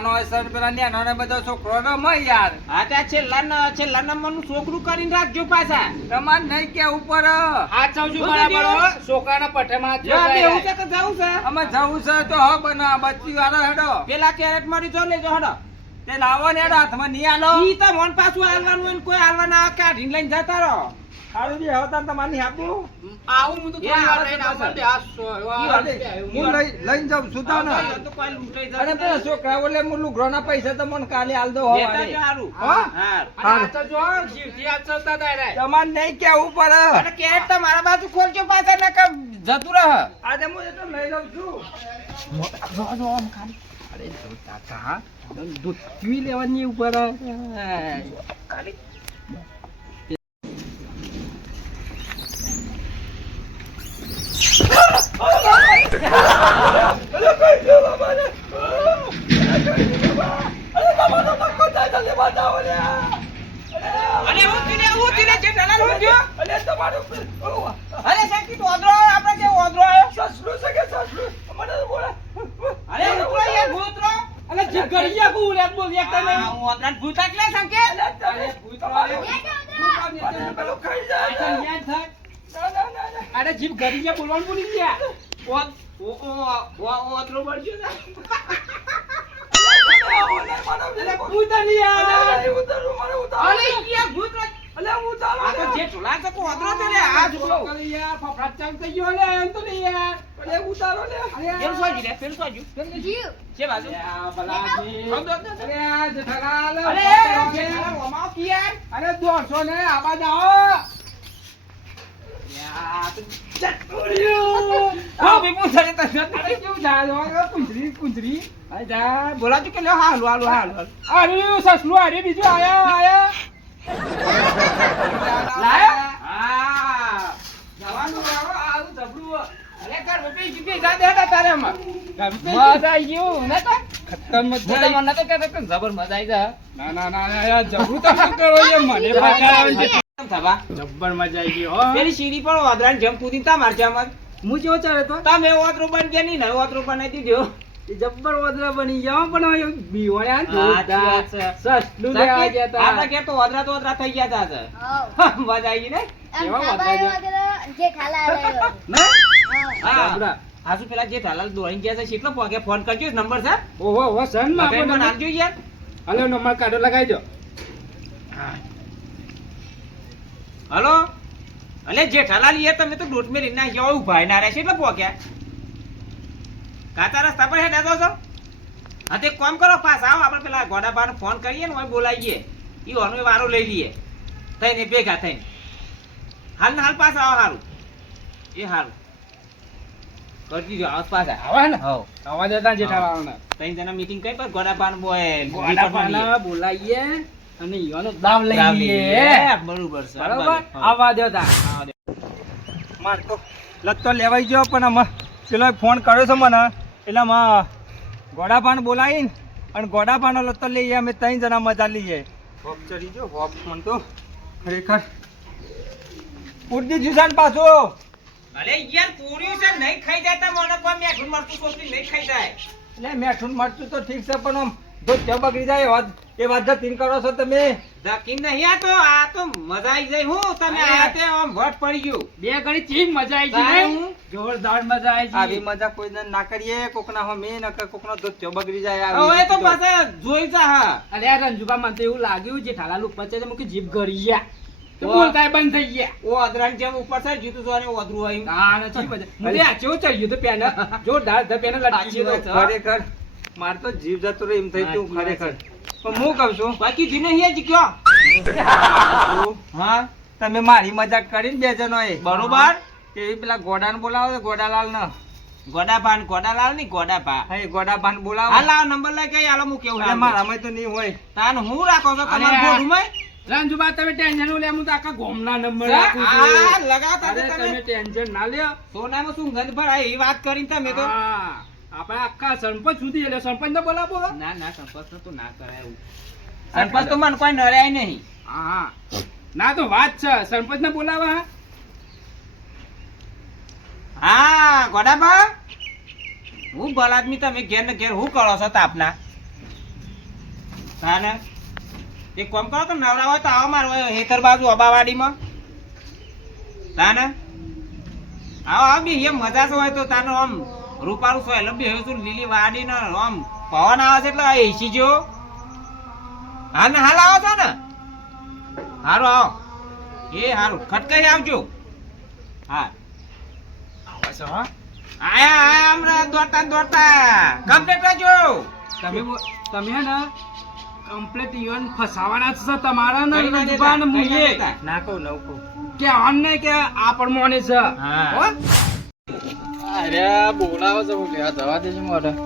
નાનો હશે પેલા નાનો બધો છોકરો રમે યાર. હા ત્યાં છેલ્લા નંબરનું છોકરું કરીને રાખજો પાછા. તમારે નહીં કે ઉપર આ ચાવજો બરાબર હો. છોકરાના પઠેમાં એવું છે કે જવું છે અમે જવું છે તો હ બના બચ્ચી વાળો હેડો પેલા કેરેટ મારી જો લેજો હડો. તે લાવો ને હેડો હાથમાં નહીં આલો. ઈ તો મન પાછું હાલવાનું હોય ને કોઈ હાલવાના આવે કાઢીને લઈને જતા રહો. સારું બી હવે તાર તમારે નહીં આપવું. આવું હું તો થોડી વાર રહીને આવવા દે. હું લઈને જાઉં છું તાને. તો કોઈ લૂંટાઈ અને જશે. પેલા છોકરા ઓલે હું લુગરોના પૈસા તો મને કાલે આલ દો લેતા હવારે. જો હારું. હા? હા. અને આ ચાવજો હો, જીવથી આ ચાવતા હતા એને. તમારે નહીં કેવું પડે. અને કેરેટ તો મારા બાજુ ખોલજો પાછા નકર જતું રહે. આજે હું એ તો લઈ લઉં છું. અરે જો કાકા દૂધ પી લેવાની ઉપર ખાલી અરે હું તીને જે ડાલા હું જો અરે સાકી તો ઓદરો આપણે જે ઓદરો આયો સસલું છે કે સસલું? મને તો બોલે. અરે ઉતરો યાર ભૂતરો અને જે ગળિયા બહુ રેત બોલ એક તને. આ ઓદરા ભૂત એટલે સંકે અરે પેલું ખાઈ જાય. યાદ થાય. ના, ના, ના, ના. અરે જીભ ગળિયા બોલવાનું ભૂલી ગયા. ઓદરો બળજો ને અરે પૂતની યાર. અરે યાર ભૂતરો આ તો જે ઢોલા છે કો ઓદરો છે ને આ ઢોલો ગળિયા ફફડાટ ચાલ થઈ ગયો લે એમ તો નહીં યાર. પેલું સોજી રે પેલું સોજી છે બાજુ આ ભલાજી. દો, દો, દો. અરે આ જેઠાલાલ. અરે અરે ઓમાઓ કી યાર અરે 200 ને આવા જાઓ. યાર તો ચટુરિયો. આ બી પૂછે તો અરે કેવું જાય કુંજરી કુંજરી. આ જા બોલાજો કે લ્યો હાલો હાલો હાલો અરે સસલું અરે બીજું આયા. લાયા હા જવાનું આવો આવું જબડું અરે કર રૂપી જીપી જા દે તારે માં મજા આવી ગયું ને તો ખતમ મત હું તો મને તો કહેતો કે જબર મજા આવી જા ના ના ના ના યાર જબરું તો શું કરો યાર મને પાછા કેમ થવા જબ્બર મજા આવી ગઈ હો. પેલી સીડી પર ઓદરાન જમ કૂદી તા માર જામ હું જેવો ચાલે તો તમે ઓદરો બન ગયા નહીં ને ઓદરો બનાવી દીધો જબ્બર વદરા બની ગયા પણ બીવાળ્યા સાચી વાત છે. સસલું લેવા ગયા તા. આપડા ઘેર તો ઓદરા થઈ ગયા તા મજા આવી ગઈ ને કેવા વદરા ને હા જબરા. હાસુ પેલા જે ઢાલાલ દોડીને ગયા છે કેટલો પોકે ફોન કરજો નંબર છે ઓહો ઓહો સન માં મગજમાં પણ નાખજો યાર હાલો નંબર કાઢો લગાઈ દો. હલો અલે જેઠાલાલ યાર તમે તો ડોટ મેલી ના ગયા ઉભા ના રહે છે એટલે પોક્યા કાચા રસ્તા પર હેડા દો છો હા તે કામ કરો પાસ આવો આપણે પેલા ગોડાબાને ફોન કરીએ ને ઓય બોલાવીએ ઈ ઓનો વારો લઈ લઈએ થઈને ભેગા થઈને હાલ ને હાલ પાસ આવો હારું એ હારું કરજી જો આવ પાસ આવા ને હો આવા દેતા જેઠાલાલને. ત્રણ જણા મીટિંગ કરી પર ગોડાબાન બોય ગોડાપાના બોલાઈએ અને ઈવાનો દાવ લઈ લઈએ. બરોબર છે બરોબર આવા દેતા. માર તો લત્તો લેવાઈ ગયો પણ આમાં પેલો ફોન કર્યો છે મને એટલે આમાં ગોડાપાન બોલાવીને અને ગોડાપાનો લત્તો લઈએ અમે ત્રણ જણા મજા લઈએ. હોપ ચડી ગયો હોપ ફોન તો ખરેખર ઉડતી જીસાન પાછો અરે યાર પૂરી છે નહીં ખાઈ જતા મને કોઈ મેઠું મરતું સોપી નહીં ખાઈ જાય એટલે મેઠું મરતું તો ઠીક છે પણ આમ જો ત્યાં બગડી જાય એ વાત તીન કરો છો તમે. ધકી નહીં આ તો મજા આવી જાય હું તમે આયા તે આમ વટ પડી ગયું બે ઘડી ચીમ મજા આવી ગઈ તારે ને? હું? જોરદાર મજા આવી આવી ગઈ. મજા કોઈ ના કરીએ કોકના હો મેં નકર કોકનો દૂધ ત્યાં બગડી જાય હવે તો પાછા જોઈ જા હા અરે આ રંજુબા મને તો એવું લાગ્યું જે ઠાલા ઉપર છે મુકે જીભ ગળી ગયા તો ઓ. બોલતા બંધ થઈ ગયા. ઓ અદરાન જેમ ઉપર છે જીતું જોને ઓદરું આવી ના નથી મજા મુકે આ કેવું ચડ્યું તો પેન જોરદાર તો પેન લટકી ગયો તો. ખરેખર માર તો જીવ જતો રહ્યો એમ થઈ તું ખરેખર પણ હું કહું છું બાકી જીને અહીંયા જ કયો હા તમે મારી મજાક કરીને બે જણોએ બરોબર એ પેલા ગોડાને બોલાવો તો ગોડાલાલ ને ગોડાલાલ ની ગોડાપા હા એ ગોડાભાન બોલાવો હાલ આ નંબર લઈ કઈ હાલો હું કેવું એટલે મારામાં તો નહીં હોય તાન હું રાખો છો તમાર અરે. ગોડુમાં રંજુબા તમે ટેન્શન લે હું તો આખા ગોમના નંબર આ રાખું છું. લગાવતા અરે હતા તમે તમે ટેન્શન ના લ્યો. સોનામાં શું ગંધ ભરાય એ વાત કરીને તમે તો હા, આપણે આખા સરપંચ સુધી એટલે સરપંચ ને બોલાવો. ના ના સરપંચ તો ના કરાય એવું સરપંચ તો મને કોઈ નરાય નહીં હા ના તો વાત છે સરપંચ ને બોલાવા. હા ગોડાબા હું ભલ આદમી તમે ઘેર ને ઘેર હું કરો છો તાપના હા ને એક કામ કરો તો નવરા હોય તો આવો મારો હેતર બાજુ અબાવાડીમાં હા ને આવો આવો બી એમ મજા તો હોય તો તાનો આમ રૂપારું સોય લંબી હોય તો લીલી વાડી ને આમ પવન આવે છે એટલે એસી જો હાલ ને હાલ આવો છો ને હારું આવો એ હારું ખટકાઈ આવજો હા આયા આયા હમણાં દોડતા દોડતા કમ્પ્લીટ કરજો તમે હે ને કમ્પ્લીટ ઈવન ફસાવાના જ છે તમારા ને કઈ ના જુબાન દેતા, કઈ ના મુએ દેતા. ના કહું નવ કહું કે આમને કે આ પણ મોને છે હા. હો? અરે બોલાવો છો લ્યા જવા દેજો મોઢા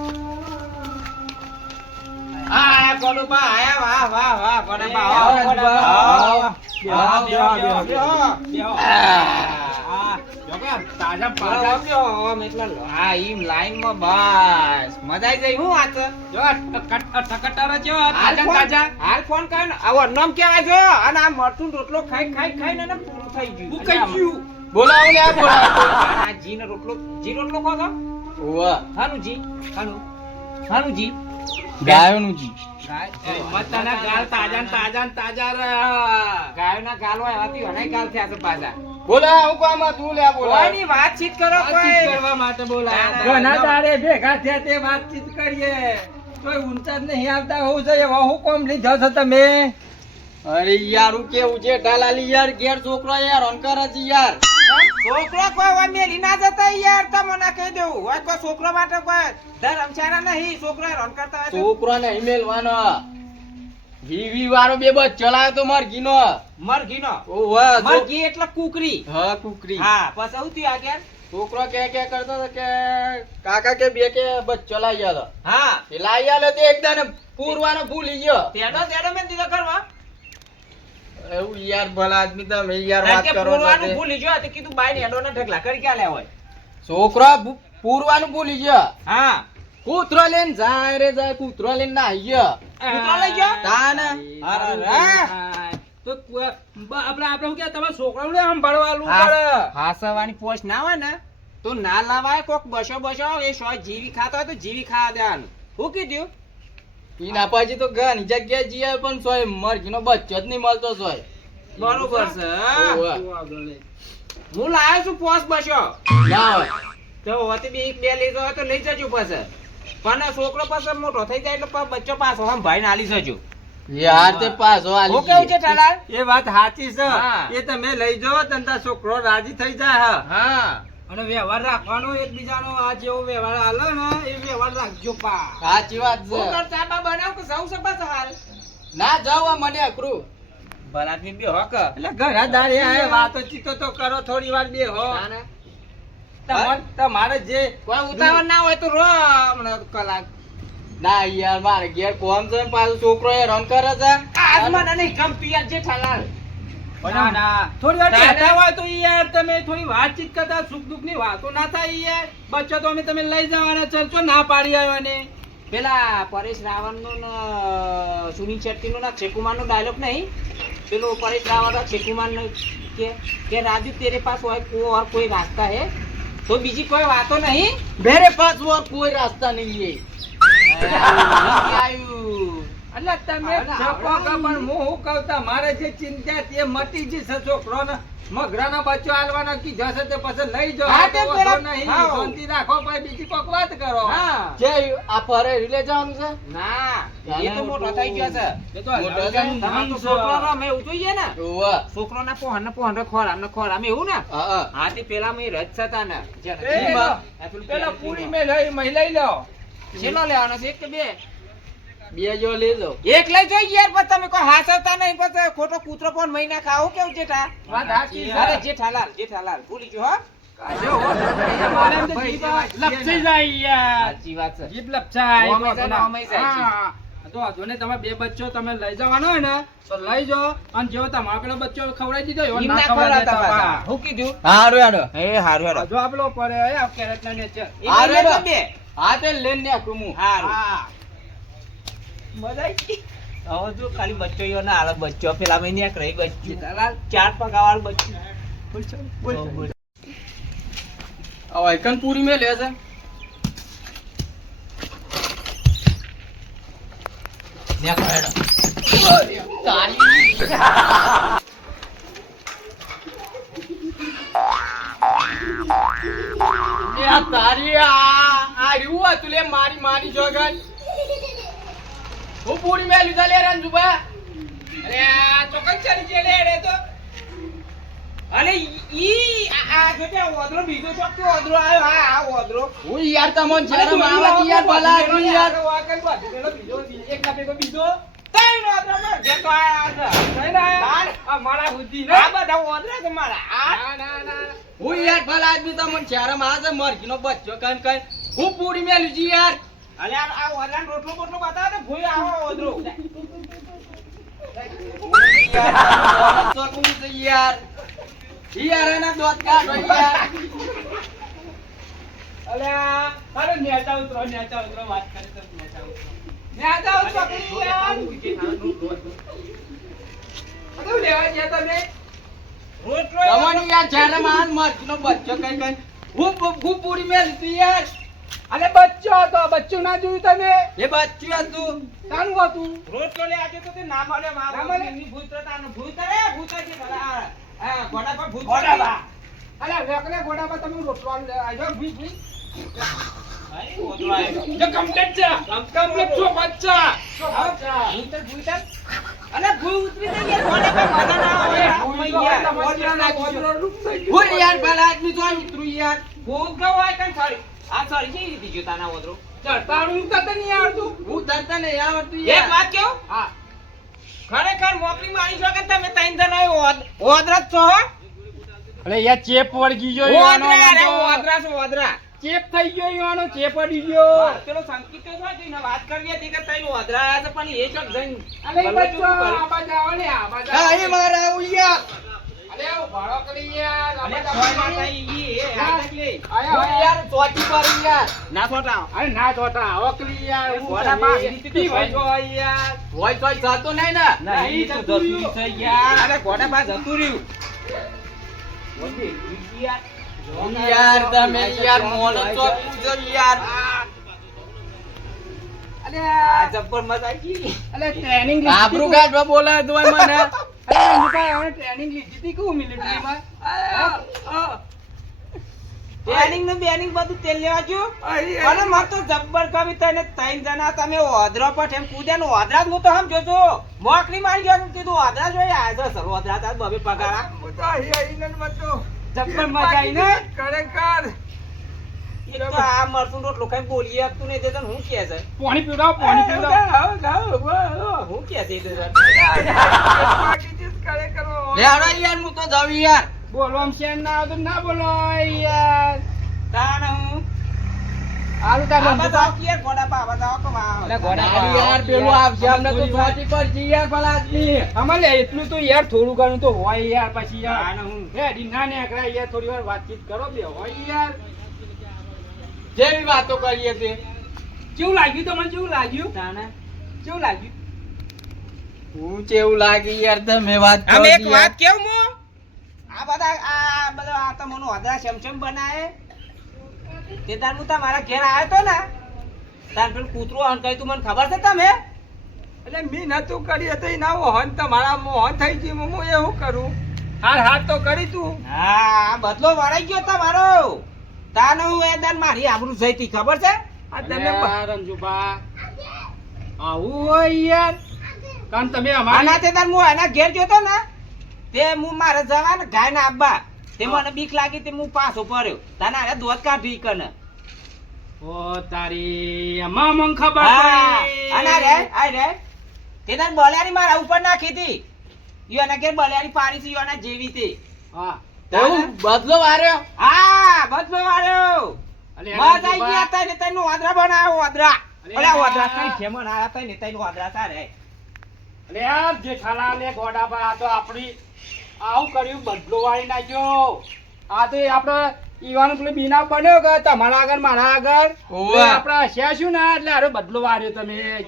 આયા કોડુબા આયા વાહ વાહ વાહ કોડુબા આવો, આવો કોડુબા આવો. આવો બેહો, બેહો, બેહો, બેહો. આ જો કે તાજા પાજા હા ઈમ લાઈન માં બસ મજા આવી જાય હું વાત જો ટકટર જો હાલ તાજા ફોન- તાજા હાલ ફોન કર્યો ને આવો નામ કેવાય છો અને આ મરચું રોટલો ખાઈ ખાઈ ખાઈ ને પૂરું થઈ ગયું હું કઈ ગયું બોલાવો લ્યા બોલાવો આ જી નો રોટલો કહો છો ઓવા હાનું જી હાનું જી ગાયોનું જી મતના ગાલ તાજા ને તાજા ને તાજા રે ગાયોના ગાલ હોય એવાથી અનેક ગાલ થયા છે પાછા બોલા હું કામાં તું લ્યા બોલા કોઈની વાતચીત કરો વાતચીત કોઈ કરવા માટે બોલાયા ઘણા દાડે ભેગા થયા તે વાતચીત કરીએ કોઈ ઊંચા જ નહીં આવતા હોવું જોઈએ હવે હું કોમ લીધો છો તમે અરે યાર હું કેવું છે ડાલાલી યાર ઘેર છોકરો યાર અંકર જ યાર છોકરો કોઈ હોય મેલી ના જતા યાર તમને કહી દેવું હોય કોઈ છોકરો માટે કોઈ ધરમશાળા નહીં છોકરો હેરાન કરતા હોય તો છોકરો ને ઈમેલવાનો વીવી વાળો બે બસ ચલાયો તો મરઘીનો મરઘીનો ઓવા મરઘી એટલે કુકરી હા કુકરી હા પછી આવું થયું આગળ છોકરો કે કરતો હતો કે કાકા કે બે કે બસ ચલાઈ ગયા તો હા એ લાઈ આલે તે એકદમ પૂરવાનો ભૂલી ગયો તેડો મેં દીધો કરવા એવું યાર ભલા આદમી તમે યાર કારણ વાત કે કરો છો પૂરવાનું તે. ભૂલી ગયો તો કીધું બાઈ ને એડોના ઢગલા કરી ક્યાં લે હોય છોકરો પૂરવાનું ભૂલી ગયો હા કૂતરો લઈને જાય રે જાય કૂતરો લઈને ના ગયો કૂતરો લઈ ગયો તાને અરે તો આપણે શું કે તમારા છોકરાઓને સંભાળવાનું હા. પડે હાસવાની પોસ્ટ ના હોય ને તો ના લાવાય કોક બસો એ સો જીવી ખાતો હોય તો જીવી ખાવા દેવાનું શું કીધું ઈના પાછી તો ઘણી જગ્યાએ જઈએ પણ સોય મરઘીનો બચ્ચો જ નહીં મળતો સોય બરોબર છે ઓવા. હું લાવ્યો છું પોસ્ટ બસો ના હોય તો હોતે બે એક બે લઈ જવો હોય તો લઈ જજો પછી પણ છોકરો પાછો મોટો થઈ જાય એટલે બચ્ચો પાછો હમ ભાઈ ને આલી જજો યાર તે પાછો આલી હું કેવું છે ઠાલા એ વાત સાચી છે હા. એ તમે લઈ જાઓ તો તારો છોકરો રાજી થઈ જાય હા અને વ્યવહાર રાખવાનો એકબીજાનો આ જેવો વ્યવહાર આલે ને એ વ્યવહાર રાખજો પા સાચી વાત હું છે કર ચાબા બનાવ કે સૌ સબા હાલ ના જાવ આ મને અકરું ભલાદમી બે હોક એટલે ઘણા દાડે આયા વાતો ચીતો તો કરો થોડી વાર બે હો તમારે જે કોઈ ઉતાવળ ના હોય તો રો હમણાં કલાક ના યાર મારે ઘેર કોમ છે ને પાછો છોકરો એ રન કરે છે આજ મને નહીં ગમતું યાર જેઠાલાલ ના ના થોડી વાર તાને- બેઠા હોય તો યાર તમે થોડી વાતચીત કરતા સુખ દુઃખ ની વાતો ના થાય યાર બચ્ચો તો અમે તમે લઈ જવાના ચલચો ના પાડી આવ્યો ને પેલા પરેશ રાવણ નો ને સુનીલ શેટ્ટી નો ના છેકુમાર નો ડાયલોગ નહીં પેલો પરેશ રાવણ છેકુમાર નો કે રાજુ તેરે પાસ હોય और कोई रास्ता है तो બીજી કોઈ વાતો નહીં मेरे पास और कोई रास्ता नहीं है એટલે તમે છકો કે પણ હું શું કહું તમારે જે ચિંતા તે મટી જશે છોકરોને મગરાનો બચ્ચો આલવાનો કીધો છે તે પછી લઈ જાઓ હા, તો તે વાંધો પેલા- નહીં હા. શાંતિ રાખો પછી બીજી કોક વાત કરો હા જે આ ફરે રિલે જવાનું છે ના એ તો મોટો થઈ ગયો છે એ તો મોટો હલાવવાનું છે. તમારે તો ધામ છે. છોકરો અમે એવું જોઈએ ને ઓવા છોકરોના પોહન ખોરામ એવું ને હા હા હા તે પેલા મેં રજ થતા ને એ લો, પેલો પૂરી મેં લઈ લઈ લો છેલ્લો લેવાનો છે એક કે બે બે જો લેજો એક લઈ જોઈ યાર પણ તમે કોઈ હાસવતા નહીં પછી ખોટો કૂતરો પણ મહિના ખાવું કેવું જેઠા વાત સાચી છે. અરે જેઠાલાલ ભૂલી ગયો હો કાઢો હો, મને એમ તો ભાઈ, જીભ વાત છે લપસી ને. જાય યાર સાચી વાત છે જીભ લપસાય ઓમાય જાય ને ઓમાય જાય છે. હા. તો વાંધો નહીં, તમે બે બચ્ચો તમે લઈ જવાનો હોય ને તો લઈ જાઓ અને જેવો તમારો પેલો બચ્ચો ખવડાવી દીધો એવો ઈમ ના ના ખવડાવતા ખવડાવતા પાછા. પાછા. હું કીધું હારું હેડો એ હારું હેડો હજુ આપલો પડે આ કેરેટના નીચે. એ હારું લઈ લેજો હેડો. બે હા તે લઈને નાખું હું હારું હા. મજા આવી ગઈ. હવે જો ખાલી બચ્ચો યો ના હાલ બચ્ચો પેલા મહિને એક રહી બચ્ચું જેઠાલાલ, 4 પગાવાળ બચ્ચું બોલ. હવે એકન પૂરી મેં લે છે તારી આ રહ્યું હતું લે મારી મારી જોગન હું પૂરી મેં લીધા લે રંજુબા અરે આ ચોકન ચડી જે લે રે તો અને ઈ આ જોતે ઓદરો બીજો ચોક તો ઓદરો આવ્યો હા આ ઓદરો હું યાર તમોન શરમ આવે યાર ભલા આદમી યાર વાકન બાંધેલો બીજો એક ના ભેગો બીજો તઈ ઓદરો માં જે તો આ નહીં ના આ મારા બુદ્ધિ ને આ બધા ઓદરા તમારા આ ના ના ના હું યાર ભલા આદમી તમોન શરમ આવે મરઘીનો બચ્ચો કન કન હું પૂરી મેં લીધી યાર અલે આ ઓદરાનો રોટલો બોટલો બતાવો તો ભૂઈ આવો ઓદરો યાર યાર એના દોત કાઢો યાર અલ્યા અરે નેતા ઉતરો વાત કરે તો નેતા ઉતરો પકડી યાર બધું લેવા ગયા તમે રોટલો તમોન યાર શરમ આવે મરઘીનો બચ્ચો કન કન હું પૂરી મેં લીધી યાર અલે બચ્ચો હતો બચ્ચું ના જોયું તમે એ બચ્ચું હતું કાનું હતું રોટલો લે આજે તો તે ના મળે ના મારો મળે? એમની ભૂતતાનો ભૂતરે ભૂતાજી ભલા આ ગોડા પર ભૂત ગોડા બા અલે રેકલે ગોડા પર તમે રોટલો આજો ભી ભી અરે ઓદરો આવ્યો જો કમ્પ્લીટ છે કમ્પ્લીટ છો બચ્ચા છો બચ્ચા ભૂત અને ભૂ ઉતરી જાય ગોડા પર મજા ના આવે હું યાર ભલા આદમી તો ઉતરું યાર ભૂત ગવાય કઈ સોરી આ સોરી છે રીતિ જોતાના ઓદરો ચડતાણું તો નહીં આવડતું હું તરતા નહીં આવડતું એક યાર વાત કેવું હા ખરેખર મોકલી મારી છો કે તમે ત્રણ જણા ઓદરા જ છો હો? અરે યાર ચેપ વળગી ગયો ઓદરા અરે ઓદરા છો ઓદરા ચેપ થઈ ગયો યાનો ચેપ પડી ગયો પેલો સંકેત તો શું જોઈને વાત કરી હતી કે ત્રણ ઓદરા આયા છે પણ એ ચોક જઈને અલે ગલ્લો બચ્ચો ચોખ્ખું કરે. આ બાજુ આવો ને આ બાજુ હા એ મારા આવું યાર અલે આવો ભાડો કરી યાર અલે કોઈ માતા ઈ એ આ તકલી આયા હું યાર ચોકી પર યાર ના છોટા અરે ના જોતા ઓકલી યાર હું ગોડા બા, રીતિ તો ઈ હોય. ભાઈ યાર હોય તો જતો નહીં ને નહીં તો જતું જતું રહ્યું. થઈ ગયા અરે ગોડા બા જતું રહ્યું ઓકે યાર યાર તમે યાર મોલ ચોકું છો યાર અલે આ જબ્બર મજા આવી ગઈ અલે ટ્રેનિંગ આબરૂ કાઢવા બોલાય તોય મને અરે મુકા હવે ટ્રેનિંગ લીધી હતી કેવું મિલિટરીમાં બેનિંગ ને બેનિંગ બધું તેલ લેવા જો અને મત તો જબ્બર કવિ તને ત્રણ જણા તમે ઓદરા પર એમ કૂદ્યા ને ઓદરા જ હું તો આમ જોજો મોકલી મારી ગયો કીધું ઓદરા જોઈ આ જો સર ઓદરા તાર બબે પગારા જબ્બર મજા આવી ને ખરેખર એક તો આ મરતું રોટલો કઈ બોલી આપતું નહીં તે તને હું કે છે પાણી પીવડાવો પાણી પીવડાવો હું કે છે તે તને? લે આવડા યાર હું તો જાવ યાર બોલો આમ શેર ના આવતું ના બોલો યાર તાણ હું આલુ તા આ બતાવો કે યાર ગોડા પા બતાવો કે વાહ. અલે ગોડા અરે યાર પેલું આવશે અમને તો ચોકી પર જી યાર ભલા આદમી અમારે એટલું તો યાર થોડું ઘણું તો હોય યાર પછી યાર તાણ હું હે ડીના ને એકલા યાર થોડી વાર વાતચીત કરો બે હોય યાર જેવી વાતો કરીએ છે કેવું લાગ્યું તમને કેવું લાગ્યું તાણ કેવું લાગ્યું હું કેવું લાગી યાર તમે વાત કરો અમે એક યાર. વાત કેવું હું આ બધા આ તમને ઓદરા ચમચમ બનાવે તે તાર હું તમારા ઘેર આવ્યો તો ને તાર પેલું કૂતરું હંકાય તું મને ખબર છે તમે એટલે મી નતું કરી હતી ના મોહન તમારા મોહન થઈ ગયું હું એવું કરું હાર તો કરી તું હા બદલો વળાઈ ગયો તમારો તાને હું એ દાન મારી આબરૂ જઈ હતી ખબર છે આ તમે રંજુબા આવું હોય યાર કારણ તમે અમારા આના તે દાન હું એના ઘેર ગયો તો ને તે હું મારે જવા ને ગાય ના આબા તે મને બીક લાગી તે હું પાછો પડ્યો તાને અરે દોત કાઢી કને ઓ તારી અમા મન ખબર હા પડી. અને આ રે તે દાન બલિયારી મારા ઉપર નાખી હતી યો એના ઘેર બલિયારી પાડી છે યો એના જેવી તે હા તો હું બદલો વાર્યો હા બદલો વાળ્યો અલે મજા આવી રંજુબા, ગયા તા ને તૈનું વાદરા બનાવ્યો વાદરા અલે અલે વાદરા આ- કઈ ખેમણ આયા તા ને તૈનું વાદરા સારે અલે યાર જેઠાલાલ ને ગોડાબા આ તો આપણી આવું કર્યું બદલો વાળી નાખ્યો આ તો આપણે ઈવાનું પેલું બીના બન્યો કે તમારા આગળ મારા આગળ ઓવે. આપણે હસ્યા શું ના એટલે હારો બદલો વાળ્યો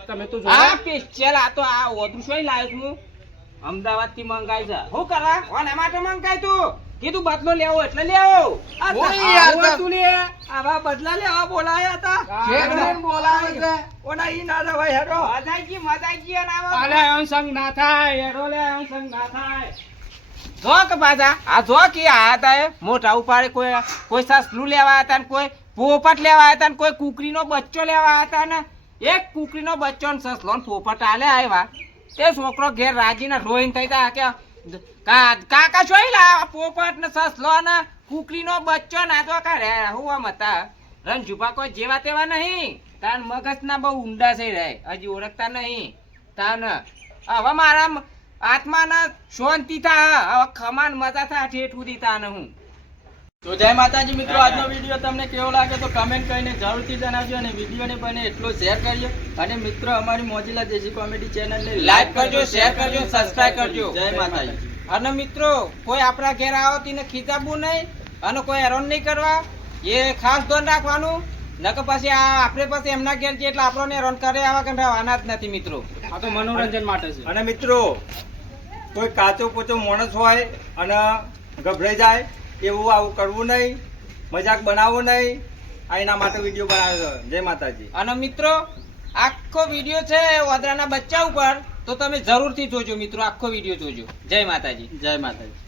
તમે તો આ જોયા પિસ્ચલ આ તો આ ઓદરું શું લાવ્યો છું અમદાવાદ થી મંગાઈ છે શું કરવા કોને માટે મંગાઈ તું કીધું બદલો લેવો એટલે લેવો. આ ઓય આવું યાર, હતું લે. આવા બદલા લેવા બોલાયા હતા શેઠને બોલાવે છે. ઓના ઈ ના રવાય હેડો. મજાકી અને આવા અલે એમ સંગ ના થાય એડો લે એમ સંગ ના થાય જો કે પાછા આ જો કે આ હતા એ મોટા ઉપાડે કોઈ સસલું લેવા હતા ને કોઈ પોપટ લેવા હતા ને કોઈ કુકરીનો બચ્ચો લેવા હતા ને એક કુકરીનો બચ્ચો ને સસલો ને પોપટ આલે આવ્યા તે છોકરો ઘેર રાજીને રોઈને થઈ તા કે કાકા જોઈ લા પોપટ ને સસલો ને કુકરીનો બચ્ચો ના તો કરે હું આમ હતા રંજુપા કોઈ જેવા તેવા નહીં તાન મગજ ના બહુ ઊંડા થઈ રહે હજી ઓળખતા નહીં તાન હવે મારા આત્માના શાંતિ થા હવે ખમાન મજા થા ઠેઠ સુધી તાન હું તો જય માતાજી મિત્રો, આજનો વિડીયો તમને કેવો લાગે તો કમેન્ટ કરીને જરૂરથી જણાવજો અને વિડીયોને બને એટલો શેર કરજો અને મિત્રો અમારી મોજીલા દેશી કોમેડી ચેનલને લાઈક કરજો, શેર કરજો, સબસ્ક્રાઇબ કરજો. જય માતાજી. અને મિત્રો કોઈ આપણા ઘેર આવતી ને ખીજાવવું નહીં અને કોઈ હેરાન નહીં કરવા એ ખાસ ધ્યાન રાખવાનું નકર પછી આપણે પછી એમના ઘેર જે એટલે આપણને હેરાન કરે આવા કંઈ રહેવાના જ નથી મિત્રો. આ તો મનોરંજન માટે છે અને મિત્રો કોઈ કાચો પોચો માણસ હોય અને ગભરાઈ જાય એવું આવું કરવું નહીં, મજાક બનાવવો નહીં. આ એના માટે વિડીયો બનાવ્યો છે. જય માતાજી. અને મિત્રો આખો વિડીયો છે વાદળાના બચ્ચા ઉપર તો તમે જરૂરથી જોજો મિત્રો, આખો વિડીયો જોજો. જય માતાજી. જય માતાજી.